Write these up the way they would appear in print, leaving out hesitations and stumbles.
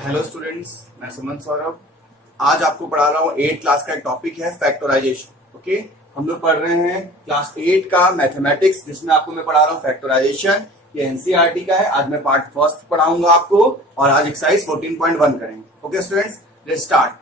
Hello students, मैं सुमन सौरभ। आज आपको पढ़ा रहा हूँ 8 क्लास का एक टॉपिक है फैक्टराइजेशन। ओके, हम लोग पढ़ रहे हैं क्लास 8 का मैथमेटिक्स, जिसमें आपको मैं पढ़ा रहा हूँ फैक्टराइजेशन। ये एनसीईआरटी का है। आज मैं पार्ट फर्स्ट पढ़ाऊंगा आपको और आज एक्सरसाइज 14.1 करेंगे। Okay students, let's start.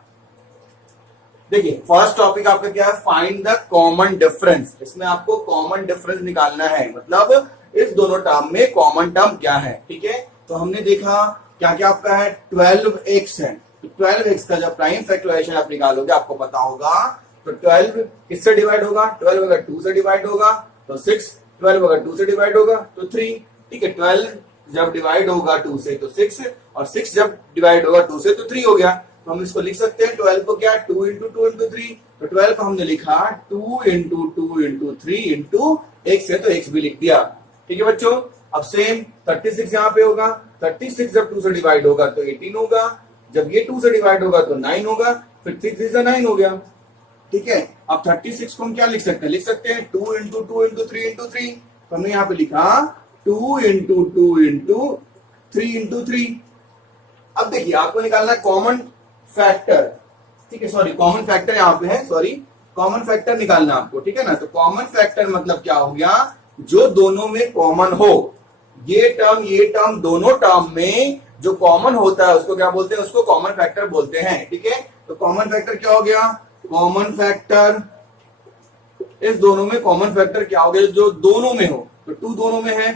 देखिए, फर्स्ट टॉपिक आपका क्या है, फाइंड द कॉमन डिफरेंस। इसमें आपको कॉमन डिफरेंस निकालना है, मतलब इस दोनों टर्म में कॉमन टर्म क्या है। ठीक है, तो हमने देखा क्या क्या आपका है, 12x है। तो 12x का जब प्राइम फैक्टराइजेशन आप निकालोगे आपको पता होगा, तो 12 किससे डिवाइड होगा, 12 अगर 2 से डिवाइड होगा तो 6, 12 अगर 2 से डिवाइड होगा तो 3। ठीक है, 12 जब डिवाइड होगा 2 से तो 6, और 6 जब डिवाइड होगा 2 से तो 3 हो गया। तो हम इसको लिख सकते हैं 12 को क्या, 2 इंटू 2 इंटू 3। तो 12 को हमने लिखा 2 इंटू 2 इंटू 3 इंटू x है, तो x भी लिख दिया। ठीक है बच्चों, अब सेम 36 यहाँ पे होगा। 36 जब 2 से डिवाइड होगा तो 18 होगा, जब ये 2 से डिवाइड होगा तो 9 होगा, फिर 3 से 9 हो गया। ठीक है, अब 36 को हम क्या लिख सकते हैं, लिख सकते हैं 2 इंटू 2 इंटू 3 इंटू 3। तो हमने यहाँ पे लिखा 2 इंटू 2 इंटू 3 इंटू 3। अब देखिए, आपको निकालना है कॉमन फैक्टर। ठीक है, सॉरी कॉमन फैक्टर यहाँ पे है, सॉरी कॉमन फैक्टर निकालना आपको। ठीक है ना, तो कॉमन फैक्टर मतलब क्या हो गया, जो दोनों में कॉमन हो। ये टर्म दोनों टर्म में जो कॉमन होता है उसको क्या बोलते हैं, उसको कॉमन फैक्टर बोलते हैं। ठीक है, तो कॉमन फैक्टर क्या हो गया, कॉमन फैक्टर इस दोनों में कॉमन फैक्टर क्या हो गया, जो दोनों में हो। तो 2 दोनों में है,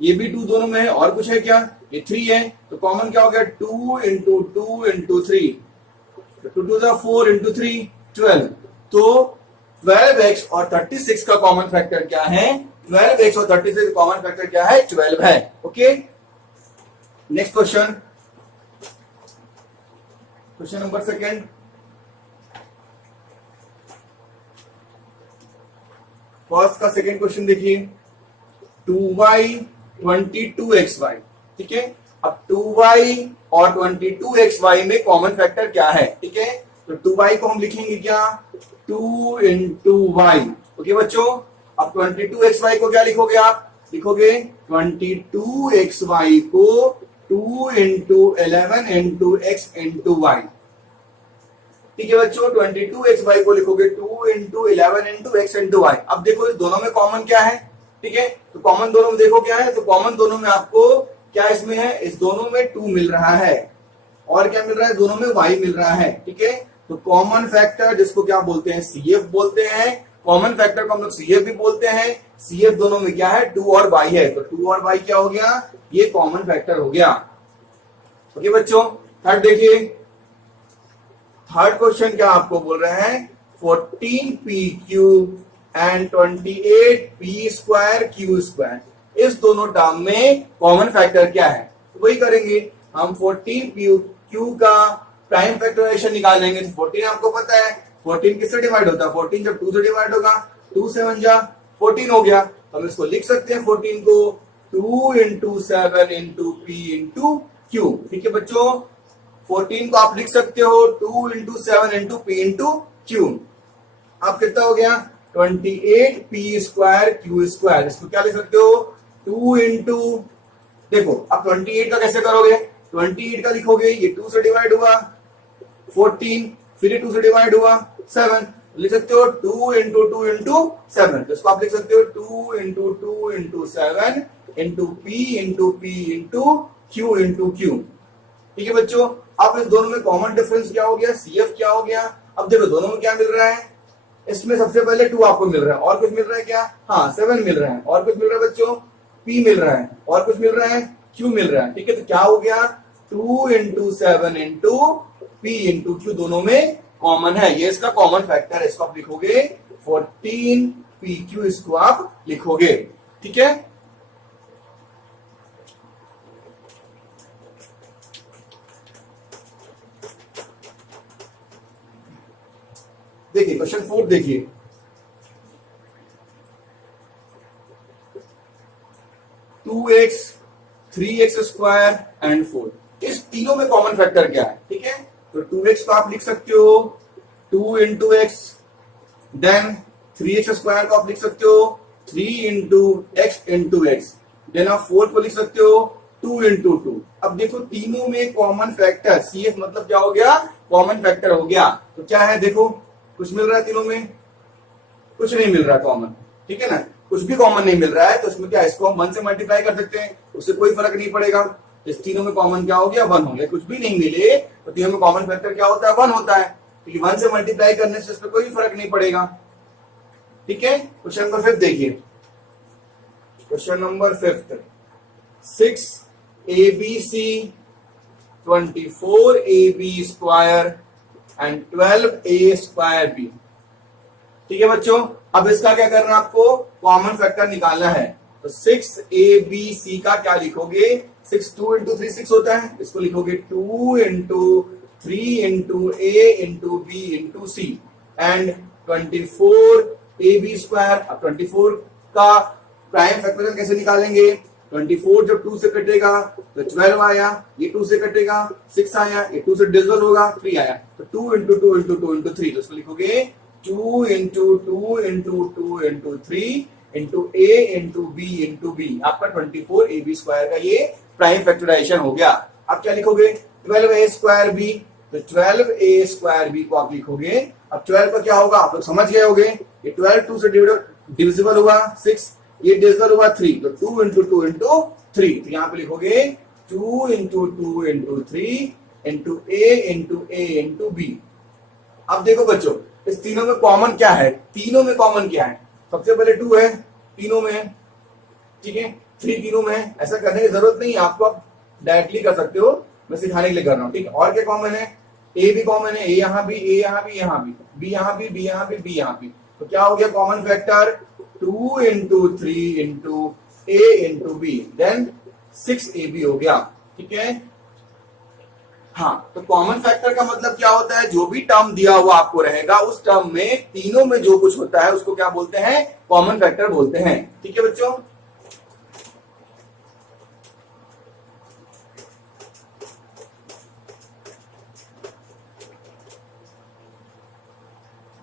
ये भी 2 दोनों में है, और कुछ है क्या, ये 3 है। तो कॉमन क्या हो गया, 2 इंटू 2 इंटू 3, 2 2 4 इंटू 3 12। तो 12x और 36 का कॉमन फैक्टर क्या है, 12x और 36 का कॉमन फैक्टर क्या है, 12 है। Okay, next question, question number second. First का सेकेंड क्वेश्चन देखिए, 2y 22xy। ठीक है, अब 2y और 22xy में कॉमन फैक्टर क्या है। ठीक है, तो 2y को हम लिखेंगे क्या, 2 इंटू वाई। ओके बच्चों, अब 22xy को क्या लिखोगे, आप लिखोगे 22xy को 2 into 11 into x into y. ठीक है बच्चों, 22xy को लिखोगे 2 into 11 into x into y. अब देखो इस दोनों में कॉमन क्या है। ठीक है, तो कॉमन दोनों में देखो क्या है, तो कॉमन दोनों में आपको क्या इसमें है, इस दोनों में 2 मिल रहा है, और क्या मिल रहा है, दोनों में y मिल रहा है। ठीक है, तो कॉमन फैक्टर जिसको क्या बोलते हैं, CF बोलते हैं। कॉमन फैक्टर को हम लोग CF भी बोलते हैं। CF दोनों में क्या है, 2 और y है, तो 2 और y क्या हो गया, ये कॉमन फैक्टर हो गया। ओके बच्चों, थर्ड देखिए, थर्ड क्वेश्चन क्या आपको बोल रहे हैं, 14pq and 28p square Q square, इस दोनों टर्म में कॉमन फैक्टर क्या है। तो वही करेंगे हम, 14pq का प्राइम फैक्टराइजेशन निकालेंगे। 14 आपको पता है, 14 किससे डिवाइड होता है, 14 जब 2 से डिवाइड होगा, 2 7 जा 14 हो गया। तो हम इसको लिख सकते हैं 14 को 2 into 7 into p into Q. ठीक है बच्चों, 14 को आप लिख सकते हो 2 into 7 into p into Q. अब कितना हो गया, 28p स्क्वायर क्यू स्क्वायर। इसको क्या लिख सकते हो, 2 इंटू, देखो अब 28 का कैसे करोगे, 28 का लिखोगे, ये 2 से डिवाइड हुआ 14, फिर 2 से डिवाइड हुआ 7, लिख सकते हो 2 इंटू 2 इंटू 7। तो इसको आप लिख सकते हो 2 into 2 into 7 into p into Q into Q. ठीक है बच्चों, अब इस दोनों में कॉमन डिफरेंस क्या हो गया, CF क्या हो गया। अब देखो दोनों में क्या मिल रहा है, इसमें सबसे पहले 2 आपको मिल रहा है, और कुछ मिल रहा है क्या, हाँ 7 मिल रहा है, और कुछ मिल रहा है बच्चों, P मिल रहा है, और कुछ मिल रहा है, Q मिल रहा है। ठीक है, तो क्या हो गया, 2 into 7 into P into Q दोनों में कॉमन है, ये इसका कॉमन फैक्टर है। इसको आप लिखोगे 14pq, इसको आप लिखोगे। ठीक है, देखिए क्वेश्चन 4 देखिए, 2x 3x स्क्वायर एंड 4, इस तीनों में कॉमन फैक्टर क्या है। ठीक है, तो 2x को आप लिख सकते हो 2 into x, then 3x square को आप लिख सकते हो 3 into x into x, then आप 4 को लिख सकते हो 2 × 2। अब देखो तीनों में कॉमन फैक्टर CF मतलब क्या हो गया, कॉमन फैक्टर हो गया। तो क्या है देखो, कुछ मिल रहा है तीनों में, कुछ नहीं मिल रहा कॉमन, ठीक है ना, कुछ भी कॉमन नहीं मिल रहा है। तो इसमें क्या, इसको हम 1 से मल्टीप्लाई कर सकते हैं, उससे कोई फर्क नहीं पड़ेगा। इस तीनों में कॉमन क्या हो गया, 1 हो गया। कुछ भी नहीं मिले तो तीनों में कॉमन फैक्टर क्या होता है, 1 होता है। तो 1 से मल्टीप्लाई करने से इसमें कोई फर्क नहीं पड़ेगा, ठीक है। क्वेश्चन नंबर 5 देखिए, question number 5, 6abc 24ab² and 12a²b, ठीक है बच्चों। अब इसका क्या करना है, आपको कॉमन फैक्टर निकालना है। तो 6abc का क्या लिखोगे, 6 2 × 3 6 होता है, इसको लिखोगे 2 × 3 × a × b × c and 24ab²। अब 24 का प्राइम फैक्टोरियल कैसे निकालेंगे, 24 जब 2 से कटेगा तो 12 आया, ये 2 से कटेगा 6 आया, ये 2 से डिविजिबल होगा 3 आया, तो 2 × 2 × 2 × 3, तो इसको लिखोगे 2 × 2 × 2 × 3 × a × b × b। आपका 24ab² का ये प्राइम फैक्टराइजेशन हो गया। अब क्या लिखोगे, 12a²b, तो 12a²b को आप लिखोगे। अब 12 का क्या होगा, आप लोग समझ गए होंगे, ये 12 2 से डिविजिबल हुआ 6, ये डिविजिबल हुआ 3, तो 2 × 2 × 3, तो यहाँ पे लिखोगे 2 × 2 × 3 × a × b। अब देखो बच्चों, इस तीनों में कॉमन क्या है, तीनों में कॉमन क्या है, सबसे पहले 2 है तीनों में, ठीक है, 3 तीनों में है। ऐसा करने की जरूरत नहीं है आपको, आप डायरेक्टली कर सकते हो, मैं सिखाने के लिए कर रहा हूँ, ठीक है। और क्या कॉमन है, ए भी कॉमन है, ए यहाँ भी, ए यहाँ भी, यहाँ भी, बी यहाँ भी, बी यहाँ भी, बी यहाँ भी। तो क्या हो गया common factor, 2 × 3 × a × b, then 6ab हो गया, ठीक है। हाँ, तो कॉमन फैक्टर का मतलब क्या होता है, जो भी टर्म दिया हुआ आपको रहेगा उस टर्म में तीनों में जो कुछ होता है उसको क्या बोलते हैं, कॉमन फैक्टर बोलते हैं, ठीक है बच्चों।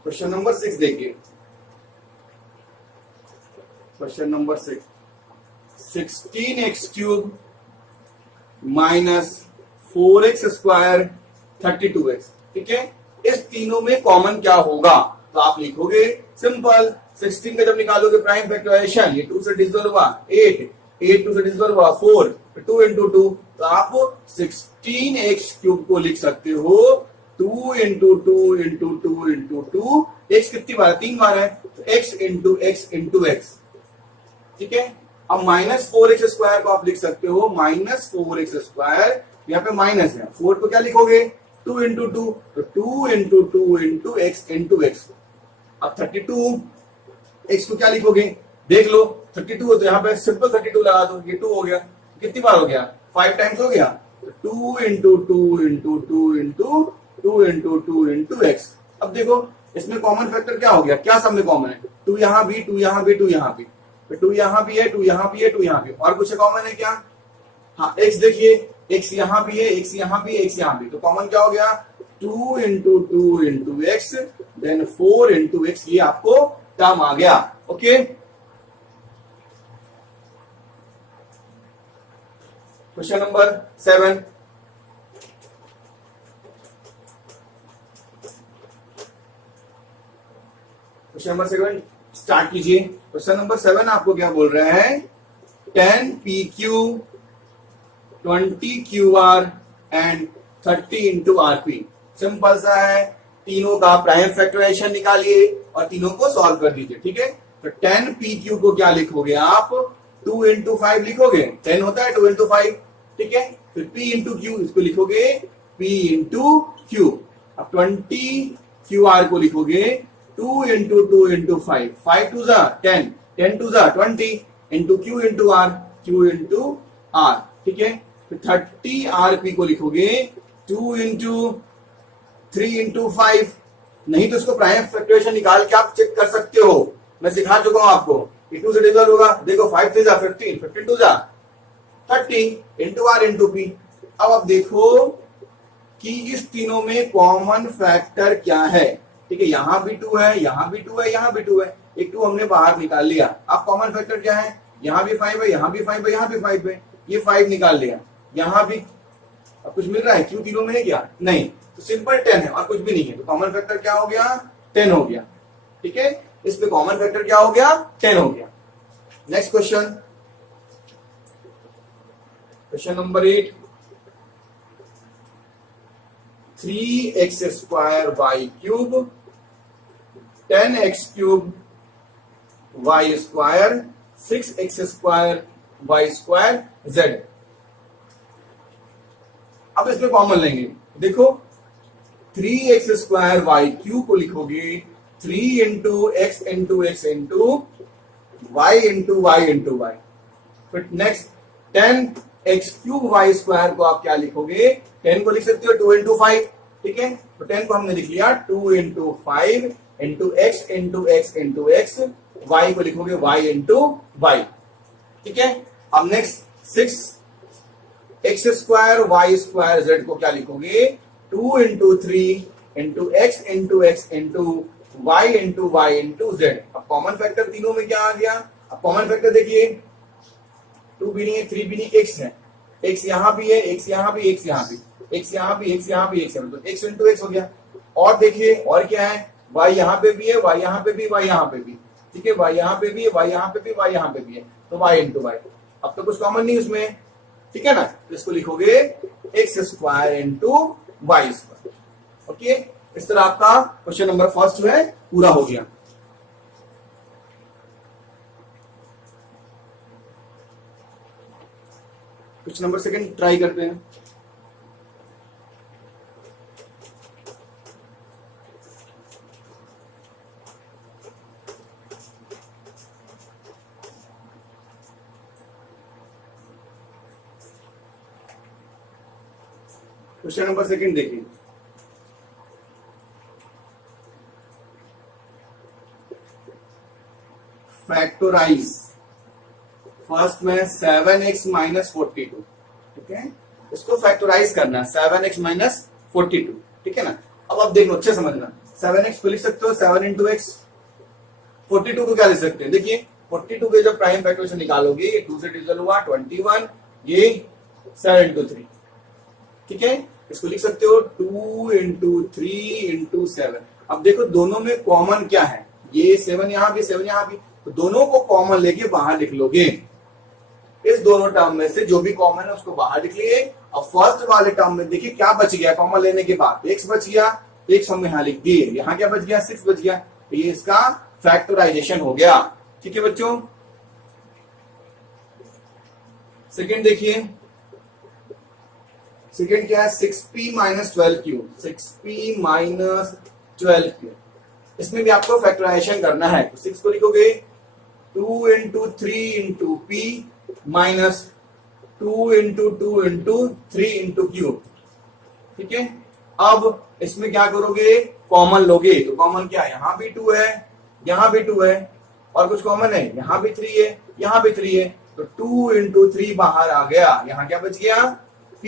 क्वेश्चन नंबर 6 देखिए, question number 6, 16x³ - 4x² 32x, ठीक है। इस तीनों में कॉमन क्या होगा, तो आप लिखोगे सिंपल, 16 का जब निकालोगे प्राइम फैक्टराइजेशन, ये 2 से डिविजिबल हुआ 8, 8 2 से डिविजिबल हुआ 4, 2 × 2, तो आप 16x³ को लिख सकते हो 2 × 2 × 2 × 2, x कितनी बार, 3 बार है, तो x × x × x, ठीक है। अब -4x² को आप लिख सकते हो -4x², यहाँ पे माइनस है, 4 को क्या लिखोगे 2 × 2, तो 2 × 2 × x × x। अब 32x को क्या लिखोगे, देख लो 32 हो तो यहाँ पे सिंपल 32 लगा दो, ये 2 हो गया, कितनी बार हो गया, 5 टाइम्स हो गया, तो 2 × 2 × 2 × 2 × 2 × x। अब देखो इसमें कॉमन फैक्टर क्या हो गया, क्या सब में कॉमन है, 2 यहाँ भी, 2 यहाँ भी, 2 यहाँ भी, 2 यहाँ भी है, 2 यहाँ भी है, 2 यहाँ भी, और कुछ कॉमन है क्या, हाँ x देखिए, x यहाँ भी है, x यहाँ भी है, x यहाँ भी, तो कॉमन क्या हो गया 2 × 2 × x, देन 4 × x, ये आपको टर्म आ गया, okay. Question number 7, question number 7 start कीजिए। क्वेश्चन नंबर 7 आपको क्या बोल रहे हैं, 10pq 20qr and 30 × rp। Simple सा है, तीनों का प्राइम फैक्टराइजेशन निकालिए और तीनों को सॉल्व कर दीजिए, ठीक है। तो 10pq को क्या लिखोगे आप, 2 × 5 लिखोगे, 10 होता है 2 × 5, ठीक है। फिर p × q, इसको लिखोगे p × q। अब 20qr को लिखोगे 2 × 2 × 5, 5 2 10, 10 2 20 into q × r, q × r, ठीक है। फिर 30 rp को लिखोगे 2 × 3 × 5, नहीं तो इसको प्राइम फैक्टराइजेशन निकाल के आप चेक कर सकते हो, मैं सिखा चुका हूं आपको, ये 2 से डिविजिबल होगा, देखो 5 3 15, 15 2 30 इंटू r इंटू p। अब आप देखो कि इस तीनों में कॉमन फैक्टर क्या है, ठीक है, यहां भी 2 है, यहां भी 2 है, यहां भी 2 है, एक 2 हमने बाहर निकाल लिया। अब कॉमन फैक्टर क्या है, यहां भी 5 है, यहां भी 5 है, यहां भी 5 है, ये 5 निकाल लिया, यहाँ भी अब कुछ मिल रहा है, क्यों तीनों में है क्या? नहीं, तो सिंपल 10 है और कुछ भी नहीं है, तो कॉमन फैक्टर क्या हो गया? 10 हो गया। ठीक है, इस पे कॉमन फैक्टर क्या हो गया? 10 हो गया। Next question, question number 8, 3x square y cube 10x cube y square 6x square y square z. अब इसमें कॉमन लेंगे, देखो 3x स्क्वायर वाई क्यूब को लिखोगे 3 into x into x into y into y into y. फिर next 10x cube y square को आप क्या लिखोगे? 10 को लिख सकते हो 2 इंटू 5। ठीक है, तो 10 को हमने लिख लिया 2 into 5 into x into x into x, y को लिखोगे वाई इंटू वाई। ठीक है, अब next 6x square y square z को क्या लिखोगे? 2 into 3 into x into x into y into y into z. अब कॉमन फैक्टर तीनों में क्या आ गया? अब कॉमन फैक्टर देखिए, 2 भी नहीं है, 3 भी नहीं, x है, x यहां भी है, x यहां भी, x यहां भी, x यहां भी, x यहां भी, x यहां भी, तो x इंटू x हो गया। और देखिए और क्या है? y यहां पे भी है, y यहां पे भी, y यहां पे भी। ठीक है, y यहां पे भी है, y यहां पे भी, y यहां पे भी है, तो y इंटू वाई। अब तो कुछ कॉमन नहीं उसमें, ठीक है ना, तो इसको लिखोगे x square into y square. Okay, इस तरह आपका क्वेश्चन नंबर फर्स्ट जो है पूरा हो गया। क्वेश्चन नंबर सेकंड ट्राई करते हैं। क्वेश्चन नंबर सेकंड देखिए, फैक्टोराइज फर्स्ट में 7x माइनस 42। ठीक है, इसको फैक्टोराइज करना 7x माइनस 42। ठीक है ना, अब आप देखो अच्छे समझना, 7x को लिख सकते हो 7 इंटू एक्स, 42 को क्या लिख सकते हैं? देखिए 42 के जब प्राइम फैक्टोरेशन निकालोगे, ये 2 से डिविजन हुआ 21, ये 7 इंटू 3। ठीक है, इसको लिख सकते हो 2 इंटू 3 इंटू 7। अब देखो दोनों में कॉमन क्या है? ये 7 यहां भी, 7 यहां भी, तो दोनों को कॉमन लेके बाहर लिख लोगे। इस दोनों टर्म में से जो भी कॉमन है उसको बाहर लिख लिए। अब फर्स्ट वाले टर्म में देखिए क्या बच गया कॉमन लेने के बाद? x बच गया, x हम यहां लिख दिए, यहां क्या बच गया? 6 बच गया, तो ये इसका फैक्टराइजेशन हो गया। ठीक है बच्चों, सेकंड देखिए, सेकंड क्या है? 6p minus 12 cube, 6p minus 12 cube. इसमें भी आपको फैक्टराइजेशन करना है, तो 6 को लिखोगे 2 into 3 into p minus 2 into 2 into 3 into cube. ठीक है, अब इसमें क्या करोगे? कॉमन लोगे, तो कॉमन क्या है? यहां भी 2 है, यहां भी 2 है, और कुछ कॉमन है, यहां भी 3 है, यहां भी 3 है, तो 2 इंटू 3 बाहर आ गया, यहां क्या बच गया? p,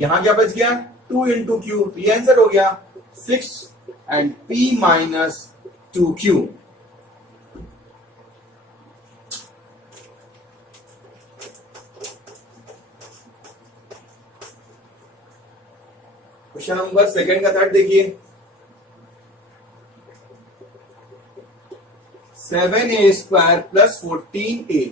यहां क्या बच गया? 2 इंटू क्यू, ये आंसर हो गया 6 and p minus 2q। Question number second का थर्ड देखिए, 7a स्क्वायर प्लस 14a।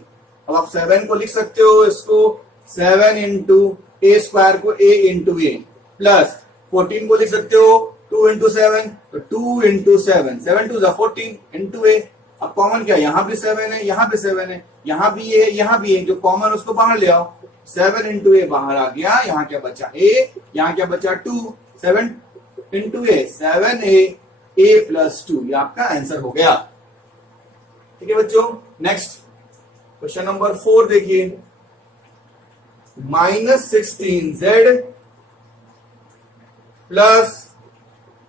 अब आप 7 को लिख सकते हो, इसको 7 इंटू ए स्क्वायर को a इंटू ए, प्लस 14 को लिख सकते हो 2 इंटू 7, तो 2 इंटू 7, 7 2 14 इंटू ए। अब कॉमन क्या? यहां भी 7 है, यहां भी 7 है, यहां भी है, यहां भी है, जो कॉमन उसको बाहर ले आओ। 7 इंटू ए बाहर आ गया, यहां क्या बचा? a, यहां क्या बचा? 2, 7 into A, 7a, a plus 2, ये आपका आंसर हो गया। ठीक है बच्चों, नेक्स्ट क्वेश्चन नंबर 4 देखिए, minus 16z plus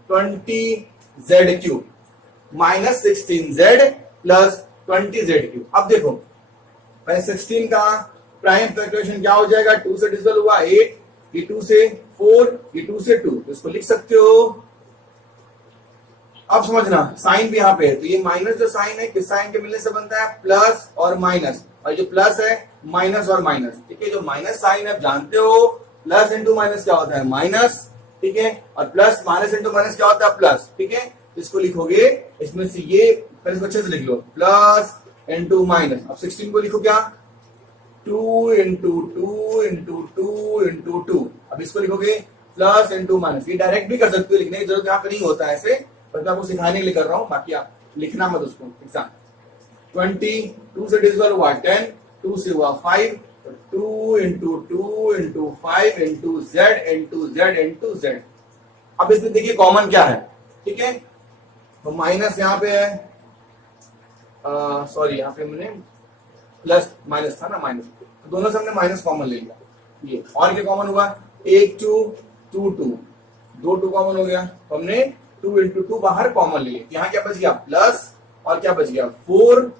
20z cube, minus 16z plus 20z cube. अब देखो पहले 16 का प्राइम फैक्टराइजेशन क्या हो जाएगा? 2 से डिविजन हुआ 8, ये 2 से 4, ये 2 से 2, तो इसको लिख सकते हो। अब समझना, साइन भी यहाँ पे है, तो ये माइनस जो साइन है किस साइन के मिलने से बनता है? प्लस और माइनस, और जो प्लस है माइनस और माइनस, ठीक है। जो माइनस साइन आप जानते हो, प्लस इंटू माइनस क्या होता है माइनस, ठीक है, और प्लस माइनस इंटू माइनस क्या होता है प्लस, ठीक है। इसको लिखोगे इसमें से ये, पहले इसको अच्छे से लिख लो, प्लस इंटू माइनस। अब 16 को लिखो क्या, 2 इंटू 2 इंटू 2 इंटू 2। अब इसको लिखोगे प्लस इंटू माइनस। ये डायरेक्ट भी कर सकते हो, लिखने की जरूरत यहाँ पे नहीं होता है ऐसे, पर मैं आपको सिखाने के लिए कर रहा हूँ, बाकी आप लिखना मत उसको एग्जाम। 20, 2 से डिविजिबल हुआ 10, 2 से हुआ 5, 2 into 2 into 5 into Z into Z into z. अब इसमें देखिए कॉमन क्या है, ठीक है। तो माइनस यहाँ पे है, सॉरी यहाँ पे मैंने प्लस माइनस था ना, माइनस, तो दोनों से हमने माइनस कॉमन ले लिया। ये और क्या कॉमन हुआ, 1 2 2 2, 2 2 कॉमन हो गया, तो हमने 2 इंटू 2 बाहर कॉमन ले लिया। यहाँ क्या बच गया प्लस, और क्या बच गया 4,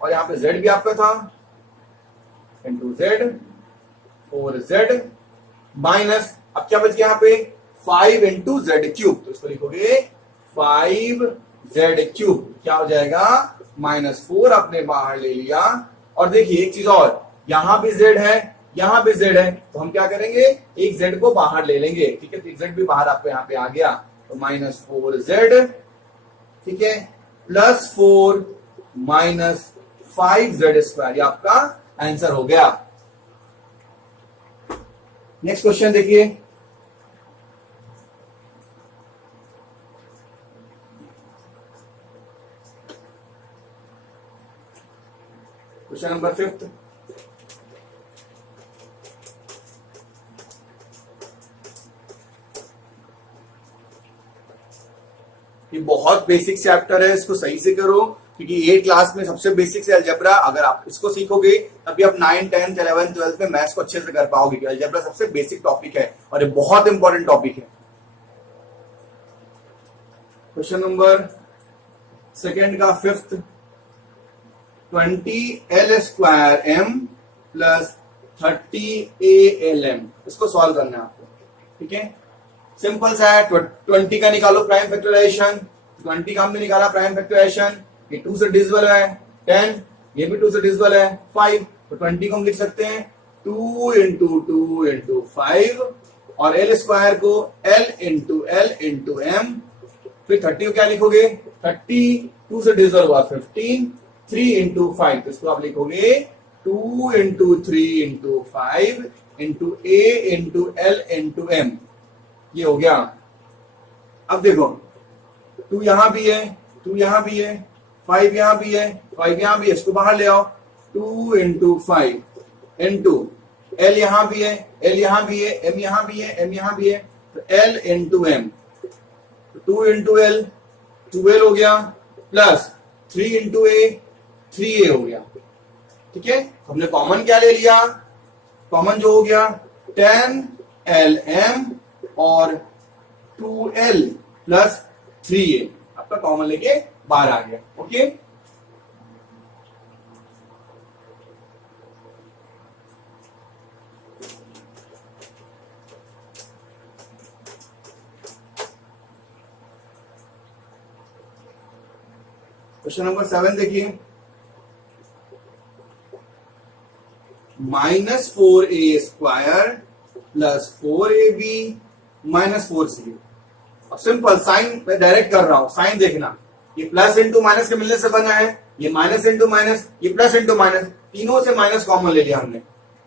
और यहाँ पे z भी आपका था इंटू जेड 4z माइनस, अब क्या बच गया यहाँ पे 5 इंटू जेड क्यूब, तो इसको लिखोगे 5z क्यूब, क्या हो जाएगा -4 आपने बाहर ले लिया। और देखिए एक चीज और, यहां भी z है, यहां भी z है, तो हम क्या करेंगे एक z को बाहर ले लेंगे, ठीक है। तो एक z भी बाहर आपको यहाँ पे आ गया, तो -4z, ठीक है, +4 -5z स्क्वायर, ये आपका आंसर हो गया। नेक्स्ट क्वेश्चन देखिए, क्वेश्चन नंबर 5। ये बहुत बेसिक चैप्टर है, इसको सही से करो, क्योंकि ये क्लास में सबसे बेसिक से अलजेब्रा, अगर आप इसको सीखोगे तभी आप 9, 10, 11, 12 में मैथ्स को अच्छे से कर पाओगे। अलजेब्रा सबसे बेसिक टॉपिक है और ये बहुत इंपॉर्टेंट टॉपिक है। क्वेश्चन नंबर सेकंड का 5th, 20l square m plus 30a lm, इसको सॉल्व करना है आपको, ठीक है। सिंपल सा है, 20 का निकालो प्राइम फैक्टराइजेशन, 20 का हमने निकाला प्राइम फैक्टराइजेशन, ये 2 से डिविजिबल है 10, ये भी 2 से डिविजिबल है 5, तो 20 को हम लिख सकते हैं 2 इंटू 2 इंटू 5, और l स्क्वायर को l इंटू m, फिर 30 को क्या लिखोगे 30, 2 से डिविजिबल हुआ 15, 3 इंटू 5, तो इसको आप लिखोगे 2 into 3 into 5 into a into l into m, ये हो गया। अब देखो 2 यहां भी है, 2 यहां भी है, 5 यहां भी है, 5 यहां भी है, इसको बाहर ले आओ, 2 इंटू 5 इंटू l यहां भी है, l यहां भी है, m यहां भी है, m यहां भी है, तो l into m, 2 into l 12 हो गया, प्लस 3 इंटू a 3a हो गया, ठीक है। हमने कॉमन क्या ले लिया, कॉमन जो हो गया 10lm और 2l प्लस 3a, आपका कॉमन लेके बाहर आ गया, ओके। क्वेश्चन नंबर 7 देखिए, -4a square plus 4ab minus 4c। अब सिंपल साइन मैं डायरेक्ट कर रहा हूं, साइन देखना, ये प्लस इंटू माइनस के मिलने से बना है, ये माइनस इंटू माइनस, ये प्लस इंटू माइनस, तीनों से माइनस कॉमन ले लिया हमने,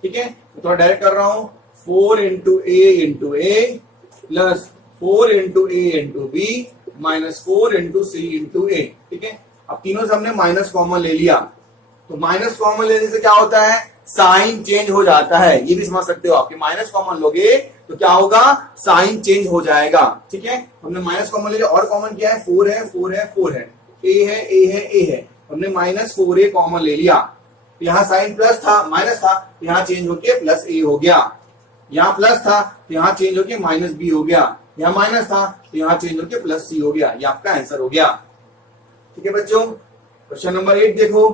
ठीक है। तो थोड़ा डायरेक्ट कर रहा हूं, 4 इंटू ए प्लस 4 इंटू ए इंटू बी माइनस 4 इंटू सी इंटू ए, ठीक है। अब तीनों से हमने माइनस कॉमन ले लिया, तो माइनस कॉमन लेने से क्या होता है, साइन चेंज हो जाता है, ये भी समझ सकते हो आप, माइनस कॉमन लोगे तो क्या होगा, साइन चेंज हो जाएगा, ठीक है। हमने माइनस कॉमन ले लिया, और कॉमन क्या है, 4 है, 4 है, 4 है, ए है, ए है, ए है, हमने -4a कॉमन ले लिया, यहाँ साइन प्लस था माइनस था, यहाँ चेंज होके प्लस ए हो गया, यहाँ प्लस था तो यहाँ चेंज होके माइनस बी हो गया, यहाँ माइनस था तो यहाँ चेंज होके प्लस सी हो गया, ये आपका आंसर हो गया, ठीक है बच्चों। क्वेश्चन नंबर 8 देखो,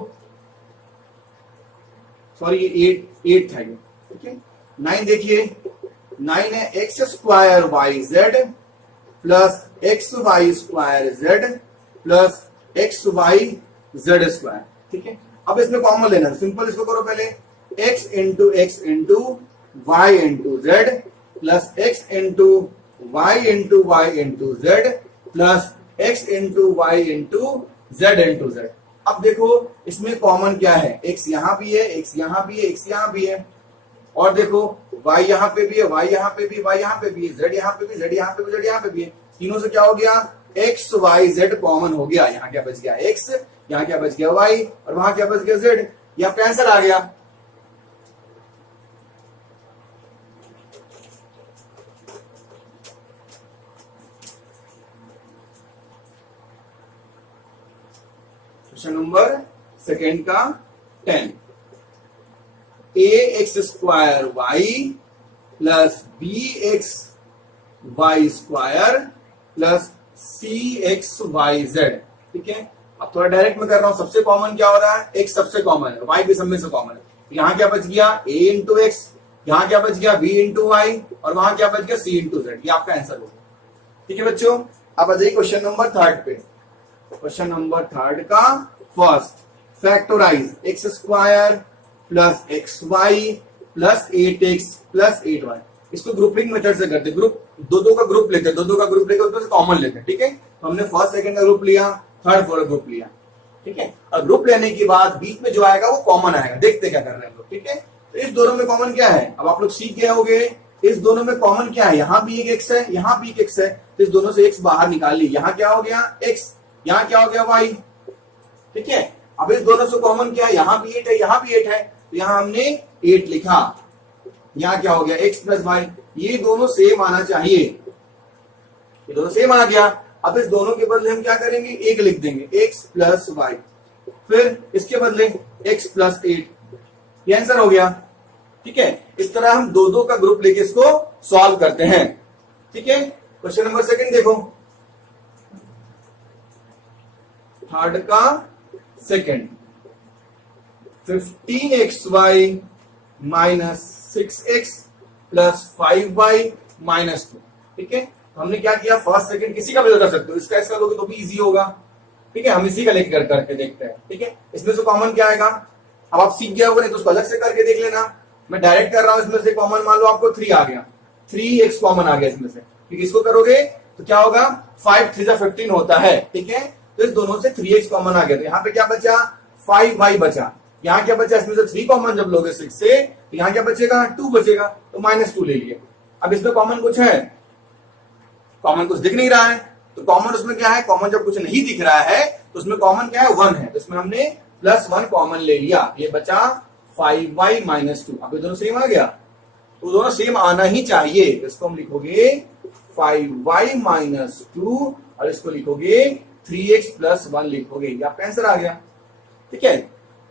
सॉरी ये 8 था ये, ठीक है। 9 देखिए, 9 है x square y z plus x y square z plus x y z square, ठीक है। अब इसमें कॉमन लेना है, सिंपल इसको करो पहले, x into y into z plus x into y into z plus x into y into z. अब देखो इसमें कॉमन क्या है, x यहां भी है, x यहां भी है, x यहां भी है, और देखो y यहां पे भी है, y यहां पे भी, y यहां पे भी है, z यहां पे भी, z यहां पे भी, z यहां पे भी है। तीनों से क्या हो गया, x y z कॉमन हो गया। यहाँ क्या बच गया x, यहाँ क्या बच गया y, और वहां क्या बच गया z। ये आपका आंसर आ गया। क्वेश्चन नंबर सेकेंड का 10, ax square y plus bx y square plus cx y z. ठीक है, अब थोड़ा डायरेक्ट में कर रहा हूं। सबसे कॉमन क्या हो रहा है, x सबसे कॉमन है, y भी सब में से कॉमन है। यहां क्या बच गया, a इंटू एक्स, यहां क्या बच गया b इंटू वाई, और वहां क्या बच गया c इंटू जेड। ये आपका आंसर होगा। ठीक है बच्चों, अब आ जाइए क्वेश्चन नंबर थर्ड पे। क्वेश्चन नंबर थर्ड का first, factorise x square plus x y plus 8x plus 8y। इसको ग्रुपिंग मेथड से करते, ग्रुप दो का ग्रुप लेते हैं, दो का ग्रुप लेकर उसमें से कॉमन लेते हैं। ठीक है, तो हमने फर्स्ट सेकंड का ग्रुप लिया, थर्ड फोर्थ ग्रुप लिया। ठीक है, और ग्रुप लेने के बाद बीच में जो आएगा वो कॉमन आएगा। देखते क्या कर रहे हैं हम लोग। ठीक है, तो इस दोनों में कॉमन क्या है, अब आप लोग सीख गए होंगे। इस दोनों में कॉमन क्या है, यहाँ भी एक एक्स है, यहाँ भी एक एक्स है, तो इस दोनों से एक्स बाहर निकाल ली। यहाँ क्या हो गया एक्स, यहाँ क्या हो गया वाई। ठीक है, अब इस दोनों से कॉमन क्या है, यहाँ भी 8 है, यहाँ भी 8 है, तो यहाँ हमने 8 लिखा। यहाँ क्या हो गया x प्लस वाई, ये दोनों सेम आना चाहिए, ये दोनों सेम आ गया। अब इस दोनों के बदले हम क्या करेंगे, एक लिख देंगे x प्लस वाई, फिर इसके बदले x प्लस 8, ये आंसर हो गया। ठीक है, इस तरह हम दो का ग्रुप लेके इसको सॉल्व करते हैं। ठीक है, क्वेश्चन नंबर सेकंड देखो, थर्ड का second, 15xy minus 6x plus 5y minus 2। ठीक है, तो हमने क्या किया, फर्स्ट सेकंड किसी का भी कर सकते हो, इसका इसका लोगे तो भी इजी होगा। ठीक है, हम इसी का लेकर करके देखते हैं। ठीक है, इसमें से कॉमन क्या आएगा, अब आप सीख गए होगे, नहीं तो उसको अलग से करके देख लेना। मैं डायरेक्ट कर रहा हूं, इसमें से कॉमन मान लो आपको 3 आ गया, 3x कॉमन आ गया इसमें से। ठीक है, इसको करोगे तो क्या होगा, 5 3 15 होता है। ठीक है, तो इस दोनों से 3x कॉमन आ गया, तो यहाँ पे क्या बचा, 5y बचा। यहाँ क्या बचा, इसमें से 3 कॉमन जब लोगे 6 से, तो यहाँ क्या बचेगा, 2 बचेगा, तो -2 ले लिए। अब इसमें कॉमन कुछ है, कॉमन कुछ दिख नहीं रहा है, तो कॉमन उसमें क्या है, कॉमन जब कुछ नहीं दिख रहा है तो उसमें कॉमन क्या है, 1 है, तो इसमें हमने +1 कॉमन ले लिया, ये बचा 5y माइनस 2। अब ये दोनों सेम आ गया, तो दोनों सेम आना ही चाहिए, तो इसको हम लिखोगे 5y माइनस 2, और इसको लिखोगे 3x प्लस 1 लिखोगे, ये आपका आंसर आ गया। ठीक है,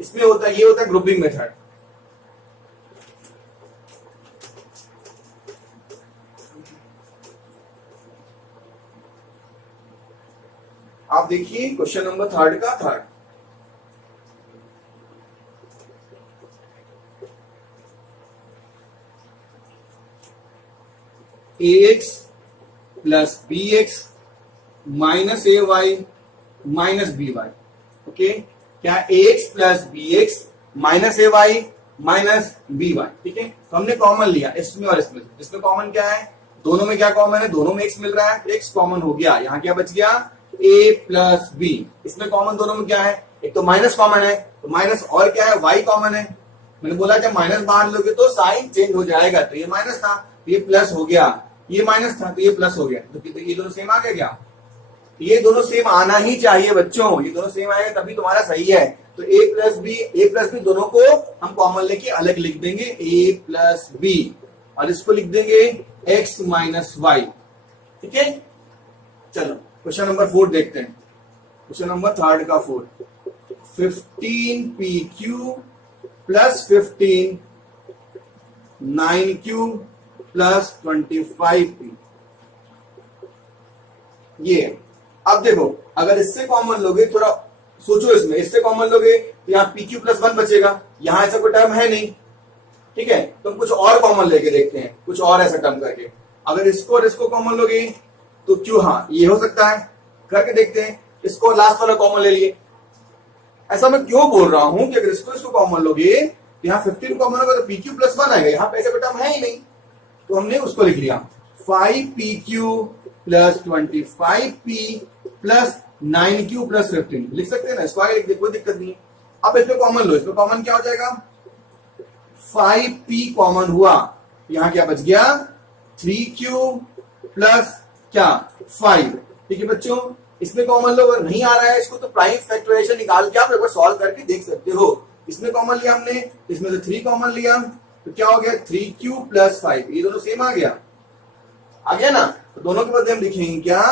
इसमें होता है, ये होता है ग्रुपिंग मेथड। आप देखिए क्वेश्चन नंबर थर्ड का third, ax plus bx minus ay minus by। Okay, क्या ax plus bx minus ay minus by। ठीक है, तो हमने कॉमन लिया इसमें और इसमें, इसमें कॉमन क्या है, दोनों में क्या कॉमन है, दोनों में x मिल रहा है, x कॉमन हो गया। यहाँ क्या बच गया, a प्लस b। इसमें कॉमन दोनों में क्या है, एक तो माइनस कॉमन है, तो माइनस और क्या है, y कॉमन है। मैंने बोला जब माइनस बाहर लोगे तो साइन चेंज हो जाएगा, तो ये माइनस था तो ये प्लस हो गया, ये माइनस था तो ये प्लस हो गया, तो ये दोनों सेम आ गया क्या, ये दोनों सेम आना ही चाहिए बच्चों, ये दोनों सेम आएगा तभी तुम्हारा सही है। तो a प्लस बी दोनों को हम कॉमन लेके अलग लिख देंगे, a प्लस बी, और इसको लिख देंगे x माइनस वाई। ठीक है, चलो क्वेश्चन नंबर 4 देखते हैं। क्वेश्चन नंबर थर्ड का 4, 15pq plus 15 9q plus 25p। ये अब देखो, अगर इससे कॉमन लोगे, थोड़ा सोचो इसमें, इससे कॉमन लोगे तो यहाँ pq प्लस 1 बचेगा, यहां ऐसा कोई टर्म है नहीं। ठीक है, तो हम कुछ और कॉमन लेके देखते हैं, कुछ और ऐसा टर्म करके। अगर इसको और इसको कॉमन लोगे तो क्यों, हाँ ये हो सकता है, करके देखते हैं। इसको लास्ट वाला कॉमन ले लिए। ऐसा मैं क्यों बोल रहा हूं कि अगर इसको इसको कॉमन लोगे यहाँ 15 कॉमन होगा तो PQ प्लस 1 आएगा, यहाँ पे ऐसा टर्म है ही नहीं, तो हमने उसको लिख लिया 5PQ plus 25P plus 9Q plus 15 लिख सकते हैं ना, इसको आगे लिख दे, कोई दिक्कत नहीं है। अब इसमें कॉमन लो, इसमें कॉमन क्या हो जाएगा, 5P कॉमन हुआ, यहाँ क्या बच गया 3Q प्लस क्या 5। ठीक है बच्चों, इसमें कॉमन लो, अगर नहीं आ रहा है इसको तो प्राइम फैक्टराइजेशन निकाल के आप एक बार सॉल्व करके देख सकते हो। इसमें कॉमन लिया हमने, इसमें से 3 कॉमन लिया तो क्या हो गया 3Q प्लस 5, ये दोनों सेम आ गया ना, तो दोनों के बदले हम लिखेंगे क्या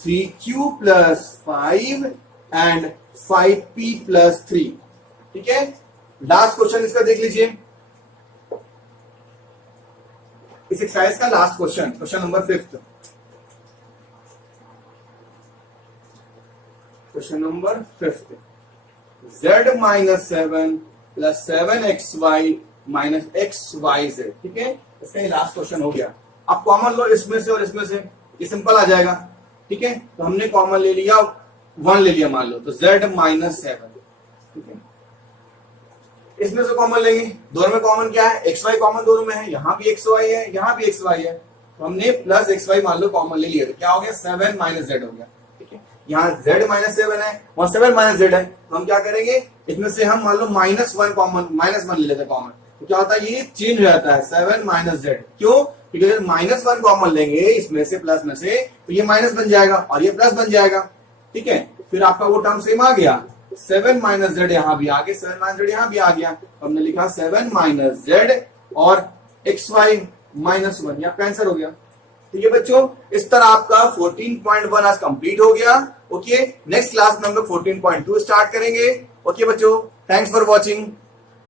3Q plus 5 and 5P plus 3। ठीक है, लास्ट क्वेश्चन इसका देख लीजिए, इस एक्सरसाइज का last question, question number 5। Question number 5, z minus 7 plus 7xy minus xyz। ठीक है, इसका ये लास्ट क्वेश्चन हो गया। आप कॉमन लो इसमें से और इसमें से, ये सिंपल आ जाएगा। ठीक है, तो हमने कॉमन ले लिया 1 ले लिया मान लो, तो z माइनस 7। ठीक है, इसमें से कॉमन लेंगे, दोनों में कॉमन क्या है xy कॉमन दोनों में है, यहाँ भी xy है यहाँ भी xy है, तो हमने प्लस xy मान लो कॉमन ले लिया, तो क्या हो गया 7 माइनस z हो गया। ठीक है, यहाँ z माइनस 7 है, वहां 7 माइनस z है, तो हम क्या करेंगे इसमें से हम मान लो -1 कॉमन, -1 ले लेते हैं कॉमन, तो क्या होता है ये चेंज हो जाता है 7 माइनस z। क्यों, क्योंकि अगर -1 कॉमन लेंगे इसमें से प्लस में से तो ये माइनस बन जाएगा और ये प्लस बन जाएगा। ठीक है, फिर आपका वो टर्म सेम आ गया, 7 माइनस z यहाँ भी आ गया, 7 माइनस z यहाँ भी आ गया, तो हमने लिखा 7 माइनस z और xy माइनस 1, ये आपका आंसर हो गया। ठीक है बच्चों, इस तरह आपका 14.1 आज कंप्लीट हो गया। ओके, नेक्स्ट क्लास में हम लोग 14.2 स्टार्ट करेंगे। ओके बच्चों, थैंक्स फॉर वॉचिंग।